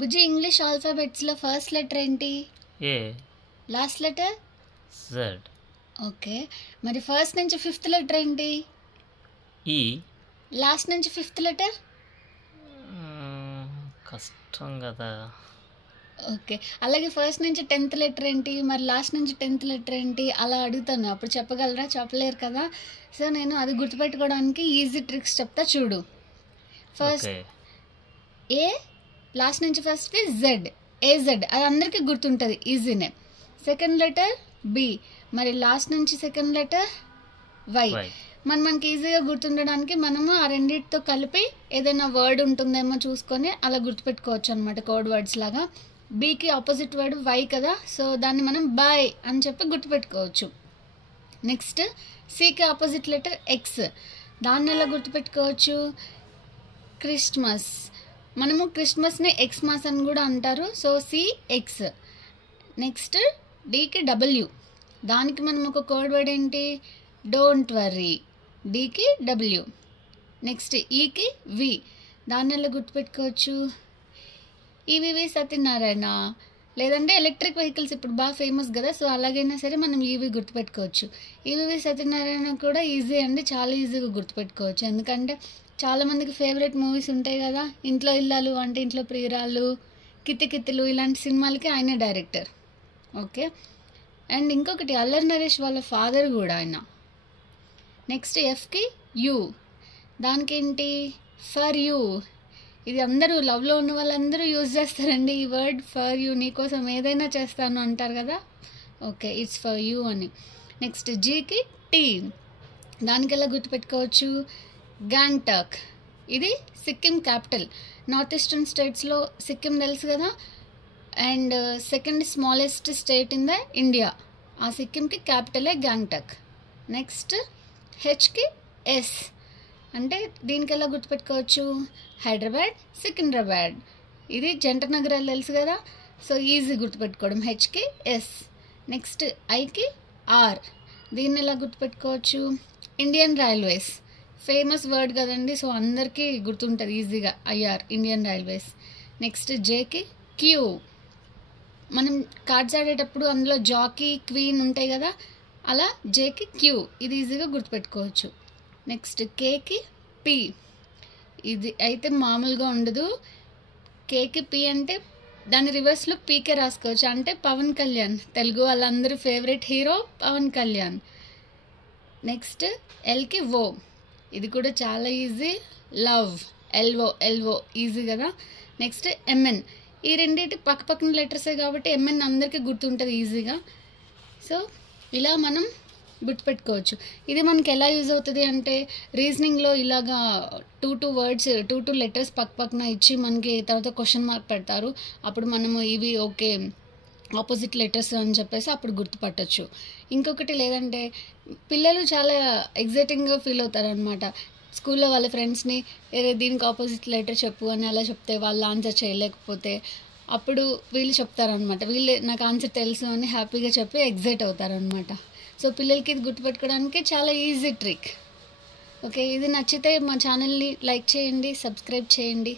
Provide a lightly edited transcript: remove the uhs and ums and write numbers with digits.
బుజ్జి English ఆల్ఫాబెట్స్లో first letter ఏంటి? A. Last letter? Z. Okay, మరి ఫస్ట్ నుంచి ఫిఫ్త్ లెటర్ ఏంటి? ఈ. లాస్ట్ నుంచి ఫిఫ్త్ లెటర్? కష్టం కదా. ఓకే, అలాగే ఫస్ట్ నుంచి 10th లెటర్ ఏంటి, మరి లాస్ట్ నుంచి 10th లెటర్ ఏంటి, అలా అడుగుతాను. అప్పుడు చెప్పగలరా? చెప్పలేరు కదా. సో నేను అది గుర్తుపెట్టుకోవడానికి ఈజీ ట్రిక్స్ చెప్తా చూడు. ఫస్ట్ ఏ, లాస్ట్ నుంచి ఫస్ట్ జెడ్, ఏజెడ్, అది అందరికీ గుర్తుంటుంది, ఈజీనే. సెకండ్ లెటర్ బి, మరి లాస్ట్ నుంచి సెకండ్ లెటర్ వై. మనకి ఈజీగా గుర్తుండడానికి మనము ఆ రెండింటితో కలిపి ఏదైనా వర్డ్ ఉంటుందేమో చూసుకొని అలా గుర్తుపెట్టుకోవచ్చు అనమాట, కోడ్ వర్డ్స్ లాగా. బీకి ఆపోజిట్ వర్డ్ వై కదా, సో దాన్ని మనం బాయ్ అని చెప్పి గుర్తుపెట్టుకోవచ్చు. నెక్స్ట్ సికి ఆపోజిట్ లెటర్ ఎక్స్, దాన్ని ఎలా గుర్తుపెట్టుకోవచ్చు? క్రిస్మస్, మనము క్రిస్మస్ని ఎక్స్మాస్ అని కూడా అంటారు, సో సి ఎక్స్. నెక్స్ట్ డీకి డబ్ల్యూ, దానికి మనం ఒక కోడ్ వర్డ్ ఏంటి? డోంట్ వర్రీ, డీకి డబ్ల్యూ. నెక్స్ట్ ఈకి వి, దాన్ని ఎలా గుర్తుపెట్టుకోవచ్చు? ఈవీవి సత్యనారాయణ, లేదంటే ఎలక్ట్రిక్ వెహికల్స్ ఇప్పుడు బాగా ఫేమస్ కదా, సో అలాగైనా సరే మనం ఈవీ గుర్తుపెట్టుకోవచ్చు. ఈవీవి సత్యనారాయణ కూడా ఈజీ అండి, చాలా ఈజీగా గుర్తుపెట్టుకోవచ్చు. ఎందుకంటే చాలామందికి ఫేవరెట్ మూవీస్ ఉంటాయి కదా, ఇంట్లో ఇల్లాలు, వంటింట్లో ప్రియురాలు, కితికిత్తులు, ఇలాంటి సినిమాలకి ఆయనే డైరెక్టర్. ఓకే, అండ్ ఇంకొకటి అల్లరి నరేష్ వాళ్ళ ఫాదర్ కూడా ఆయన. నెక్స్ట్ ఎఫ్కి యూ, దానికేంటి? For you. ఇది అందరూ లవ్లో ఉన్న వాళ్ళందరూ యూజ్ చేస్తారండి ఈ వర్డ్, ఫర్ యూ, నీకోసం ఏదైనా చేస్తాను అంటారు కదా, ఓకే, ఇట్స్ ఫర్ యూ అని. నెక్స్ట్ జీకి టీ, దానికి ఎలా గుర్తుపెట్టుకోవచ్చు? గ్యాంగ్టాక్, ఇది సిక్కిం క్యాపిటల్. నార్త్ ఈస్టర్న్ స్టేట్స్లో సిక్కిం తెలుసు కదా, and second smallest state in the India. ఆ సిక్కింకి క్యాపిటలే గ్యాంగ్టాక్. నెక్స్ట్ హెచ్కి ఎస్, అంటే దీనికి ఎలా గుర్తుపెట్టుకోవచ్చు? హైదరాబాద్, సికింద్రాబాద్, ఇది జంట నగరాలు తెలుసు కదా, సో ఈజీ గుర్తుపెట్టుకోవడం, హెచ్కి ఎస్. నెక్స్ట్ ఐకి ఆర్, దీన్ని ఎలా గుర్తుపెట్టుకోవచ్చు? ఇండియన్ రైల్వేస్, ఫేమస్ వర్డ్ కదండి, సో అందరికీ గుర్తుంటుంది ఈజీగా, ఐఆర్, ఇండియన్ రైల్వేస్. నెక్స్ట్ జేకి క్యూ, మనం కార్డ్స్ ఆడేటప్పుడు అందులో జాకీ, క్వీన్ ఉంటాయి కదా, అలా జేకి క్యూ, ఇది ఈజీగా గుర్తుపెట్టుకోవచ్చు. నెక్స్ట్ కేకి పి, ఇది అయితే మామూలుగా ఉండదు. కేకి పి అంటే దాని రివర్స్లో పీకే రాసుకోవచ్చు, అంటే పవన్ కళ్యాణ్, తెలుగు వాళ్ళందరూ favourite hero Pawan Kalyan. Next ఎల్కి ఓ, ఇది కూడా చాలా easy, love, LO, LO easy కదా. నెక్స్ట్ ఎంఎన్, ఈ రెండింటి పక్కన లెటర్సే కాబట్టి ఎంఎన్ అందరికీ గుర్తుంటుంది ఈజీగా. సో ఇలా మనం గుర్తుపెట్టుకోవచ్చు. ఇది మనకి ఎలా యూజ్ అవుతుంది అంటే రీజనింగ్లో ఇలాగా టూ వర్డ్స్, టూ లెటర్స్ పక్కన ఇచ్చి మనకి తర్వాత క్వశ్చన్ మార్క్ పెడతారు, అప్పుడు మనము ఇవి ఓకే ఆపోజిట్ లెటర్స్ అని చెప్పేసి అప్పుడు గుర్తుపట్టచ్చు. ఇంకొకటి లేదంటే పిల్లలు చాలా ఎగ్జైటింగ్గా ఫీల్ అవుతారు అనమాట, స్కూల్లో వాళ్ళ ఫ్రెండ్స్ని దీనికి ఆపోజిట్ లెటర్ చెప్పు అని అలా చెప్తే వాళ్ళు ఆన్సర్ చేయలేకపోతే అప్పుడు వీళ్ళు చెప్తారనమాట, వీళ్ళు నాకు ఆన్సర్ తెలుసు అని హ్యాపీగా చెప్పి ఎగ్జైట్ అవుతారనమాట. సో పిల్లలకి ఇది గుర్తుపెట్టుకోవడానికి చాలా ఈజీ ట్రిక్. ఓకే, ఇది నచ్చితే మా ఛానల్ని లైక్ చేయండి, సబ్స్క్రైబ్ చేయండి.